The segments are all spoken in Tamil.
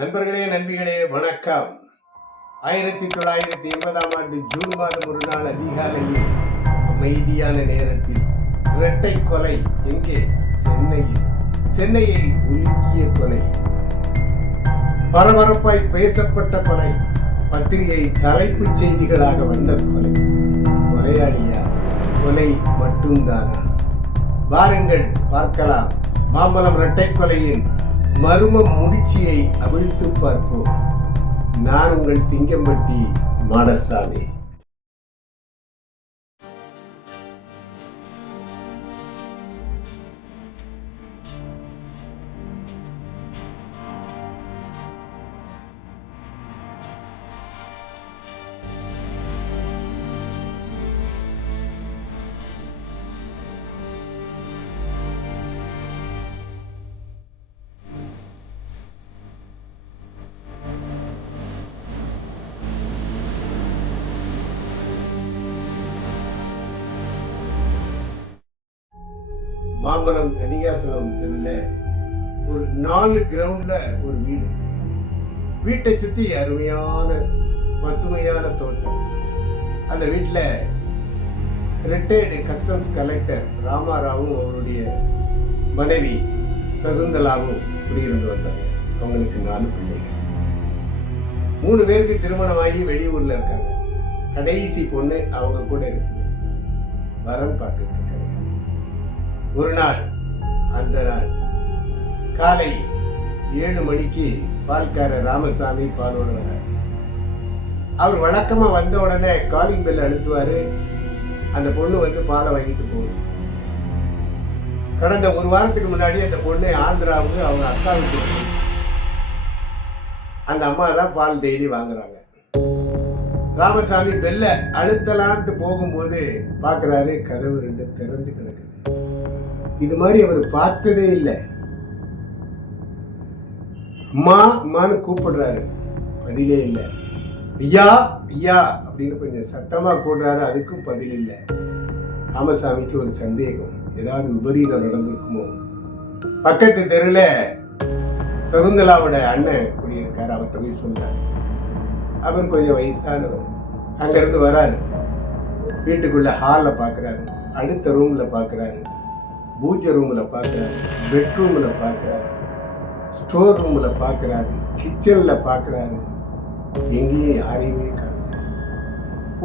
நண்பர்களே, நண்பிகளே, வணக்கம். 1980ஆம் ஆண்டு ஜூன் மாதம் ஒரு நாள் அதிகாலையில் அமைதியான நேரத்தில் இரட்டை கொலை. எங்கே? சென்னையை உலுக்கிய கொலை. பரபரப்பாய் பேசப்பட்ட கொலை. பத்திரிகை தலைப்புச் செய்திகளாக வந்த கொலை. கொலையாளியா? கொலை மட்டும்தானா? வாருங்கள் பார்க்கலாம். மாம்பழம் இரட்டை கொலையின் மர்ம முடிச்சியை அவிழ்த்து பார்ப்போம். நான் உங்கள் சிங்கம்பட்டி மாடசாமி. மாம்பழம் கனிகாசலம் தெருல ஒரு 4 கிரவுண்ட்ல ஒரு வீடு. வீட்டை சுத்தி அருமையான பசுமையான தோட்டம். அந்த வீட்டுல ரிட்டையர்டு கஸ்டம்ஸ் கலெக்டர் ராமாராவும் அவருடைய மனைவி சகுந்தலாவும் குடியிருந்து வந்தாங்க. அவங்களுக்கு 4 பிள்ளைகள். 3 பேருக்கு திருமணமாகி வெளியூர்ல இருக்காங்க. கடைசி பொண்ணு அவங்க கூட இருக்குது. வரன் பார்த்துட்டு இருக்காங்க. ஒரு நாள், அந்த நாள் காலை 7 மணிக்கு பால்காரர் ராமசாமி பாலோடு வர்றார். அவர் வழக்கமா வந்த உடனே காலிங் பெல் அழுத்துவாரு. அந்த பொண்ணு வந்து பாலை வாங்கிட்டு போகும். கடந்த 1 வாரத்துக்கு முன்னாடி அந்த பொண்ணு ஆந்திராவுக்கு அவங்க அக்காவுக்கு போச்சு. அந்த அம்மா தான் பால் டெய்லி வாங்குறாங்க. ராமசாமி பெல்ல அழுத்தலான்ட்டு போகும்போது பார்க்குறாரு, கதவு 2 திறந்து கிடக்குது. இது மாதிரி அவர் பார்த்ததே இல்லை. அம்மா அம்மான்னு கூப்பிடுறாரு, பதிலே இல்லை. ஐயா ஐயா அப்படின்னு கொஞ்சம் சத்தமா கூடுறாரு, அதுக்கும் பதில் இல்லை. ராமசாமிக்கு ஒரு சந்தேகம், ஏதாவது விபரீதம் நடந்திருக்குமோ. பக்கத்து தெருல சகுந்தலாவோட அண்ணன் குடியிருக்காரு. அவர்கிட்ட போய் சொல்றாரு. அவர் கொஞ்சம் வயசானவர். அங்கிருந்து வராரு. வீட்டுக்குள்ள ஹால்ல பாக்குறாரு, அடுத்த ரூம்ல பாக்குறாரு, பூஜை ரூம்ல பாக்குறாரு, பெட்ரூம்ல பாக்குறாரு, ஸ்டோர் ரூம்ல பாக்குறாரு, கிச்சன்ல பாக்குறாரு. எங்கேயும் யாரையுமே காணல.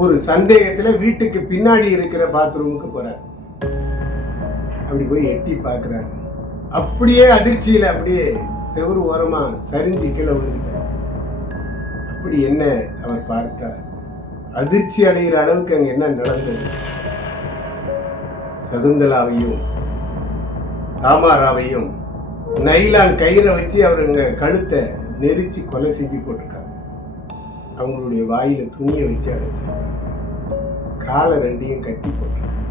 ஒரு சந்தேகத்துல வீட்டுக்கு பின்னாடி இருக்கிற பாத்ரூமுக்கு போறாரு. அப்படி போய் எட்டி பாக்குறாரு. அப்படியே அதிர்ச்சியில அப்படியே செவுரு ஓரமா சரிஞ்சு கீழே விழுந்துட்டார். அப்படி என்ன அவர் பார்த்தார்? அதிர்ச்சி அடைகிற அளவுக்கு அங்க என்ன நடந்தது? சகுந்தலாவையும் ராமாராவையும் நைலான் கயிறை வச்சு அவருங்க கழுத்தை நெரிச்சு கொலை செஞ்சு போட்டிருக்காங்க. அவங்களுடைய வாயில துணியை வச்சு அடைச்சிருக்காங்க. காலை 2ஐயும் கட்டி போட்டிருக்காங்க.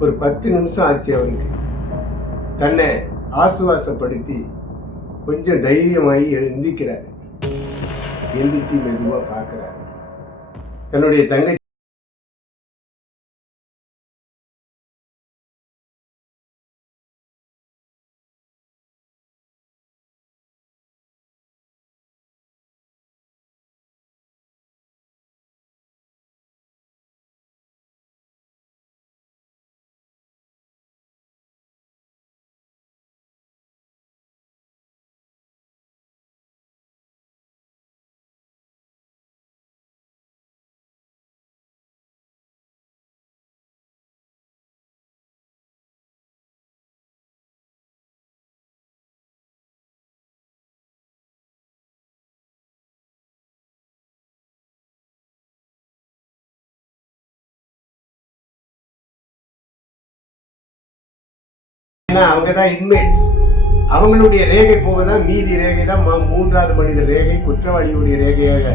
ஒரு 10 நிமிஷம் ஆச்சு அவருக்கு. தன்னை ஆசுவாசப்படுத்தி கொஞ்சம் தைரியமாகி எந்திக்கிறாரு. எந்திரிச்சு மெதுவா பார்க்கிறாரு. தன்னுடைய தங்கச்சி அவங்கதான் இன்மேட்ஸ். அவங்களுடைய ரேகை போகதான் மீதி ரேகை தான் 3வது மனித ரேகை குற்றவாளியுடைய ரேகையாக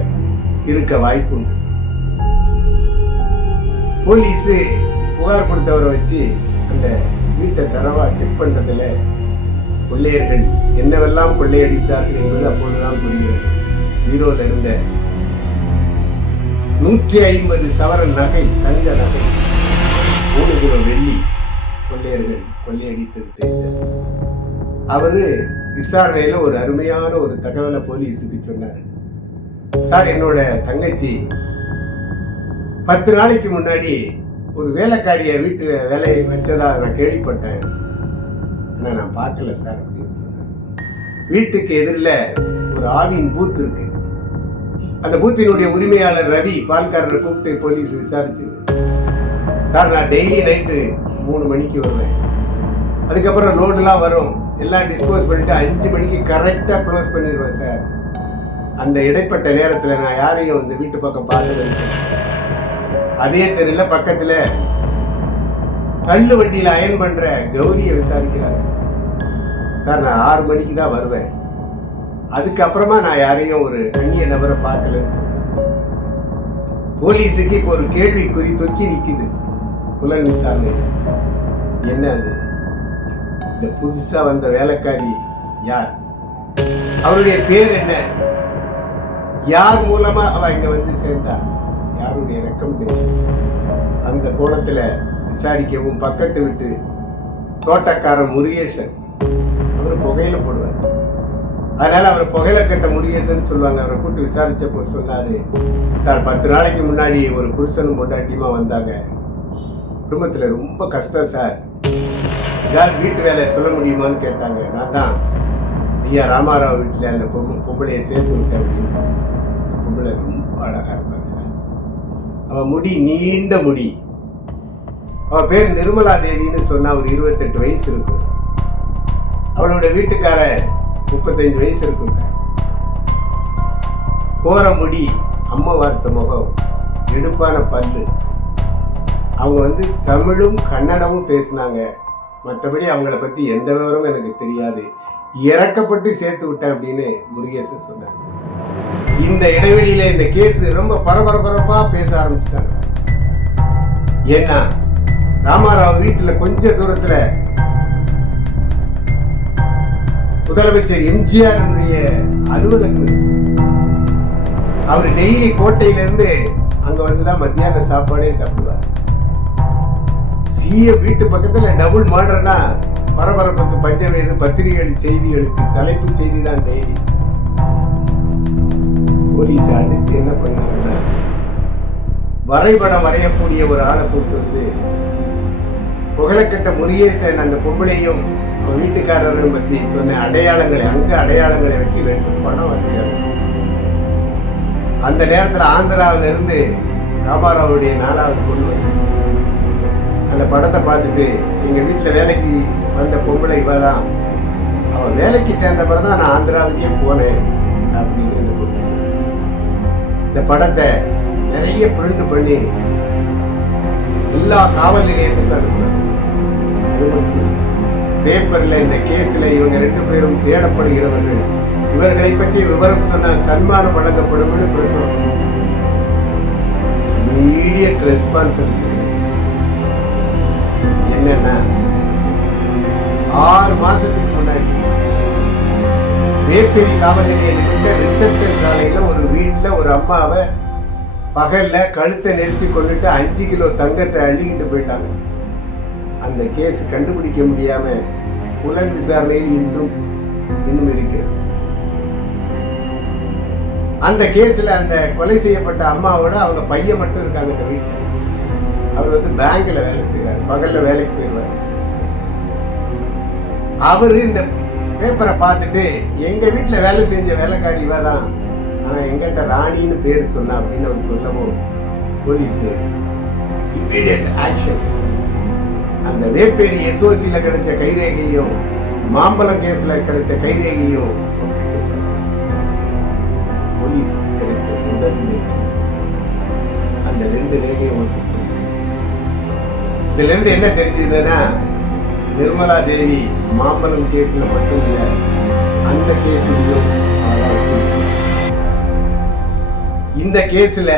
இருக்க வாய்ப்பு உண்டு. போலீஸ் புகார் கொடுத்தவரை வச்சு அந்த வீட்டை தரவா செக் பண்றதுல கொள்ளையர்கள் என்னவெல்லாம் கொள்ளையடித்தார்கள் என்பது அப்போதுதான் புரிகிறது. பீரோல இருந்த 150 சவரன் நகை, தங்க நகை, 3 கிலோ வெள்ளி கொள்ளையர்கள் கொள்ளையடித்தது தெரிந்தது. அவரு விசாரணையில ஒரு அருமையான ஒரு தகவலை போலீஸுக்கு சொன்னாரு. சார், என்னோட தங்கச்சி 10 நாளைக்கு முன்னாடி ஒரு வேலைக்காரிய வீட்டுல வேலையை வச்சதா நான் கேள்விப்பட்டேன். ஆனா நான் பார்க்கல சார் அப்படின்னு சொன்னார். வீட்டுக்கு எதிரில் ஒரு ஆவின் பூத் இருக்கு. அந்த பூத்தினுடைய உரிமையாளர் ரவி பால்காரரை கூப்பிட்டு போலீஸ் விசாரிச்சு, சார் நான் டெய்லி நைட்டு 3 மணிக்கு வருவேன், அதுக்கப்புறம் லோடுலாம் வரும், எல்லாம் டிஸ்போஸ் பண்ணிட்டு 5 மணிக்கு கரெக்டாக க்ளோஸ் பண்ணிடுவேன் சார். அந்த இடைப்பட்ட நேரத்தில் நான் யாரையும் இந்த வீட்டு பக்கம் பார்க்கலன்னு சொன்னேன். அதே தெரியல பக்கத்தில் தள்ளு வண்டியில் அயன் பண்ணுற கௌரியை விசாரிக்கிறாங்க. சார் நான் 6 மணிக்கு தான் வருவேன், அதுக்கப்புறமா நான் யாரையும் ஒரு அந்நிய நபரை பார்க்கலன்னு சொன்னேன். போலீஸுக்கு இப்போ ஒரு கேள்விக்குறி தொக்கி நிற்குது புலன் விசாரணையில். என்ன அது? இந்த புதுசா வந்த வேலைக்காரி யார்? அவருடைய பேர் என்ன? யார் மூலமா அவ இங்க வந்து சேர்ந்தா? யாருடைய ரெக்கமெண்டேஷன்? அந்த கோணத்துல விசாரிக்கவும் பக்கத்து விட்டு தோட்டக்காரன் முருகேசன், அவர் புகையில போடுவார், அதனால அவர் புகையில கட்ட முருகேசன் சொல்லுவாங்க. அவரை கூப்பிட்டு விசாரிச்சப்போ சொன்னாரு, சார் 10 நாளைக்கு முன்னாடி ஒரு புருஷனும் பொண்டாட்டியுமா வந்தாங்க, குடும்பத்துல ரொம்ப கஷ்டம் சார், யார் வீட்டு வேலை சொல்ல முடியுமான்னு கேட்டாங்க. நான் தான் ஐயா ராமாராவ் வீட்டில் அந்த பொம்பளையை சேர்த்து விட்டேன் அப்படின்னு சொன்னேன். அந்த பொம்பளை ரொம்ப அழகாக இருப்பாங்க சார், அவள் முடி நீண்ட முடி, அவள் பேர் நிர்மலா தேவின்னு சொன்னால் ஒரு 28 வயசு இருக்கும். அவளோட வீட்டுக்கார 35 வயசு இருக்கும் சார். கோர முடி, அம்மா வார்த்த முகம், எடுப்பான பல்லு. அவங்க வந்து தமிழும் கன்னடமும் பேசினாங்க. மற்றபடி அவங்கள பற்றி எந்த விவரமும் எனக்கு தெரியாது, இறக்கப்பட்டு சேர்த்து விட்டேன் அப்படின்னு முருகேசன் சொன்னாங்க. இந்த இடைவெளியில இந்த கேஸ் ரொம்ப பரபரப்பா பேச ஆரம்பிச்சிட்டாங்க. ஏன்னா ராமாராவ் வீட்டில் கொஞ்ச தூரத்துல முதலமைச்சர் எம்ஜிஆர் அலுவலகம் இருக்கு. அவர் டெய்லி கோட்டையிலிருந்து அங்க வந்துதான் மத்தியான சாப்பாடே சாப்பிடுவார். வீட்டு பக்கத்துல டபுள் மர்டர்னா பரபரப்புக்கு பஞ்சமேது. பத்திரிகைகள் செய்திகளுக்கு தலைப்பு செய்தி தான் டெய்லி. போலீஸ் அடுத்து என்ன பண்ணாங்கன்னா, வரைபடம் வரையக்கூடிய ஒரு ஆளை கூப்பிட்டு வந்து புகழக்கட்ட முருகேசன் அந்த பொம்பளையும் வீட்டுக்காரரும் பத்தி சொன்ன அடையாளங்களை வச்சு 2 படம் வரைஞ்சாங்க. அந்த நேரத்தில் ஆந்திராவில இருந்து ராமாராவுடைய 4வது பொண்ணு வந்து அந்த படத்தை பார்த்துட்டு, எங்க வீட்டில் வேலைக்கு வந்த பொம்பளை இவதான், அவன் வேலைக்கு சேர்ந்த பிறகு தான் நான் ஆந்திராவுக்கே போனேன் அப்படின்னு இந்த பொண்ணு சொல்லிச்சு. இந்த படத்தை நிறைய பிரிண்ட் பண்ணி எல்லா காவல் நிலையத்துக்கும் அனுப்புனாங்க. அது மட்டும் பேப்பர்ல இந்த கேஸ்ல இவங்க 2 பேரும் தேடப்படுகிறவர்கள், இவர்களை பற்றி விவரம் சொன்ன சன்மானம் வழங்கப்படும் பிரசுரம். இமீடியட் ரெஸ்பான்சிபிலிட்டி என்னன்னா, 6 மாசத்துக்கு முன்னாடி வேப்பேரி காவல் நிலையத்தில் ரித்தப்டன் சாலையில ஒரு வீட்டுல ஒரு அம்மாவை பகல்ல கழுத்தை நெரிச்சு கொண்டுட்டு 5 கிலோ தங்கத்தை அள்ளிக்கிட்டு போயிட்டாங்க. அந்த கேஸ் கண்டுபிடிக்க முடியாம புலன் விசாரணையில் இன்னும் இருக்கிறது. அந்த கேஸ்ல அந்த கொலை செய்யப்பட்ட அம்மாவோட அவங்க பையன் மட்டும் இருக்காங்க இந்த வீட்டுல. அவர் வந்து பேங்க்ல வேலை செய்யறாரு, பகல்ல வேலைக்கு போயிடுவாரு. அவரு இந்த பேப்பரை பார்த்துட்டு, எங்க வீட்டுல வேலை செஞ்ச வேலைக்காரி இவதான், ஆனா எங்கிட்ட ராணின்னு பேர் சொன்னா அப்படின்னு அவர் சொல்லவும் போலீஸ் இமீடியட் ஆக்ஷன். அந்த வேப்பேரி எஸ்ஓசியில கிடைச்ச கைரேகையும் மாம்பழம் கேஸ்ல கிடைச்ச கைரேகையும் போலீஸுக்கு கிடைச்ச முதல் வெற்றி. அந்த 2 ரேகையும் ஒத்து போச்சு. இதுல இருந்து என்ன தெரிஞ்சதுன்னா, நிர்மலா தேவி மாம்பழம் கேஸ்ல மட்டும் இல்ல, அந்த கேஸ்லயும் இந்த கேஸ்ல